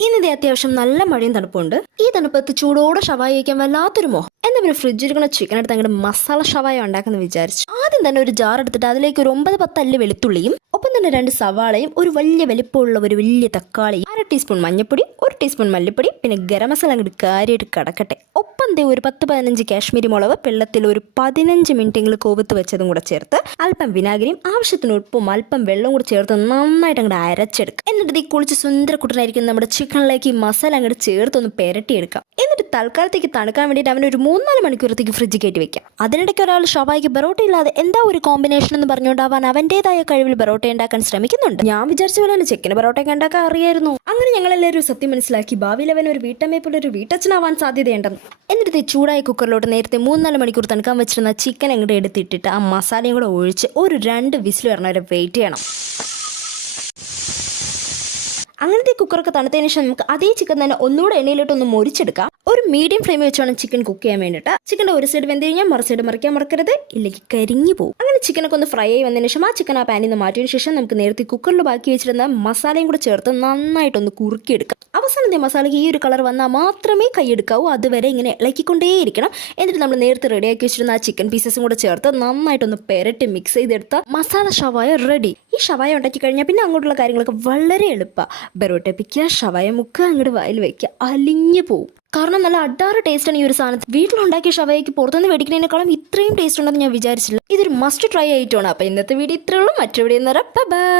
ഇന്നത്തെ അത്യാവശ്യം നല്ല മഴയും തണുപ്പുണ്ട് ഈ തണുപ്പത്ത് ചൂടോടെ ഷവായി കഴിക്കാൻ വല്ലാത്തൊരു മോഹം. എന്താ പിന്നെ ഫ്രിഡ്ജിലിരിക്കുന്ന ചിക്കൻ എടുത്ത് അങ്ങോട്ട് മസാല ഷവായ ഉണ്ടാക്കുന്ന വിചാരിച്ചു. ആദ്യം തന്നെ ഒരു ജാർ എടുത്തിട്ട് അതിലേക്ക് ഒരു ഒമ്പത് പത്ത് അല്ല് വെളുത്തുള്ളിയും ഒപ്പം തന്നെ രണ്ട് സവാളയും ഒരു വലിയ വലിപ്പമുള്ള ഒരു വലിയ തക്കാളി അര ടീസ്പൂൺ മഞ്ഞൾപ്പൊടി ഒരു ടീസ്പൂൺ മല്ലിപ്പൊടി പിന്നെ ഗരം മസാല അങ്ങോട്ട് കാര്യമായിട്ട് കടക്കട്ടെ. ഒപ്പം ദേ ഒരു പത്ത് പതിനഞ്ച് കാശ്മീരി മുളക് വെള്ളത്തിൽ ഒരു പതിനഞ്ച് മിനിറ്റെങ്കിലും കോവത്ത് വെച്ചതും കൂടെ ചേർത്ത് അല്പം വിനാഗിരിയും ആവശ്യത്തിന് ഉപ്പും അല്പം വെള്ളവും കൂടെ ചേർത്ത് നന്നായിട്ട് അങ്ങോട്ട് അരച്ചെടുക്കുക എന്നിട്ട് ഈ കുളിച്ച് സുന്ദരക്കുട്ടനായിരിക്കും നമ്മുടെ ചിക്കനിലേക്ക് ഈ മസാല അങ്ങോട്ട് ചേർത്തൊന്ന് പെരട്ടിയെടുക്കാം. എന്നിട്ട് തൽക്കാലത്തേക്ക് തണുക്കാൻ വേണ്ടിയിട്ട് അവനൊരു മൂന്നാൽ മണിക്കൂറത്തേക്ക് ഫ്രിഡ്ജ് കയറ്റി വെക്കാം. അതിനിടയ്ക്ക് ഒരാൾ ഷവായിക്ക് ബറോട്ട ഇല്ലാതെ എന്താ ഒരു കോമ്പിനേഷൻ എന്ന് പറഞ്ഞുകൊണ്ടാവാൻ അവന്റേതായ കഴിവിൽ ബറോട്ട ഉണ്ടാക്കാൻ ശ്രമിക്കുന്നുണ്ട്. ഞാൻ വിചാരിച്ച പോലെ ചെക്കന് ബറോട്ടയൊക്കെ ഉണ്ടാക്കാൻ അറിയായിരുന്നു. അങ്ങനെ ഞങ്ങളെല്ലാവരും സത്യം മനസ്സിലാക്കി ഭാവിയിൽ അവൻ ഒരു വീട്ടമ്മയെ പോലെ ഒരു വീട്ടച്ഛനാവാൻ സാധ്യതയുണ്ടെന്ന്. എന്നിട്ട് ചൂടായ കുക്കറിലോട്ട് നേരത്തെ മൂന്നാൽ മണിക്കൂർ തണുക്കാൻ വെച്ചിരുന്ന ചിക്കൻ അങ്ങോട്ട് എടുത്തിട്ടിട്ട് ആ മസാലയും കൂടെ ഒഴിച്ച് ഒരു രണ്ട് വിസിൽ വരണവരെ വെയിറ്റ് ചെയ്യണം. അങ്ങനത്തെ കുക്കറൊക്കെ തണുത്തതിന് ശേഷം നമുക്ക് അതേ ചിക്കൻ തന്നെ ഒന്നുകൂടെ എണ്ണയിലോട്ട് ഒന്ന് മൊരിച്ചെടുക്കാം. ഒരു മീഡിയം ഫ്ലെയിമിൽ വെച്ചാണ് ചിക്കൻ കുക്ക് ചെയ്യാൻ വേണ്ടിയിട്ട്. ചിക്കന്റെ ഒരു സൈഡ് വെന്ത് കഴിഞ്ഞാൽ മറു സൈഡ് മറിക്കാൻ മറക്കരുത്. ഇല്ലെങ്കിൽ കരിഞ്ഞു പോകും. അങ്ങനെ ചിക്കനൊക്കെ ഒന്ന് ഫ്രൈ ആയി വന്നതിന് ശേഷം ആ ചിക്കൻ ആ പാനിൽ നിന്ന് മാറ്റിയതിന് ശേഷം നമുക്ക് നേരത്തെ കുക്കറിൽ ബാക്കി വെച്ചിരുന്ന മസാലയും കൂടെ ചേർത്ത് നന്നായിട്ടൊന്ന് കുറുക്കിയെടുക്കാം. അവസാനത്തെ മസാലയ്ക്ക് ഈ ഒരു കളർ വന്നാൽ മാത്രമേ കൈയെടുക്കാവൂ അതുവരെ ഇങ്ങനെ ഇളക്കിക്കൊണ്ടേയിരിക്കണം. എന്നിട്ട് നമ്മൾ നേരത്തെ റെഡിയാക്കി വെച്ചിരുന്ന ആ ചിക്കൻ പീസസും കൂടെ ചേർത്ത് നന്നായിട്ടൊന്ന് പെരട്ടി മിക്സ് ചെയ്തെടുത്ത മസാല ഷവായ റെഡി ഈ ഷവായ ഉണ്ടാക്കി കഴിഞ്ഞാൽ പിന്നെ അങ്ങോട്ടുള്ള കാര്യങ്ങളൊക്കെ വളരെ എളുപ്പമാണ് ബെറോട്ട പിക്കുക ഷവായ മുക്കുക അങ്ങോട്ട് വായിൽ വെക്കുക അലിഞ്ഞു പോവും. കാരണം നല്ല അഡാറ് ടേസ്റ്റാണ് ഈ ഒരു സാധനത്തിൽ വീട്ടിലുണ്ടാക്കിയ ഷവയ്ക്ക് പുറത്തുനിന്ന് മേടിക്കുന്നതിനേക്കാളും ഇത്രയും ടേസ്റ്റ് ഉണ്ടെന്ന് ഞാൻ വിചാരിച്ചില്ല. ഇതൊരു മസ്റ്റ് ട്രൈ ആയിട്ടാണ് അപ്പോൾ ഇന്നത്തെ വീഡിയോ ഇത്രയുള്ളൂ എന്ന് പറയാം ബൈ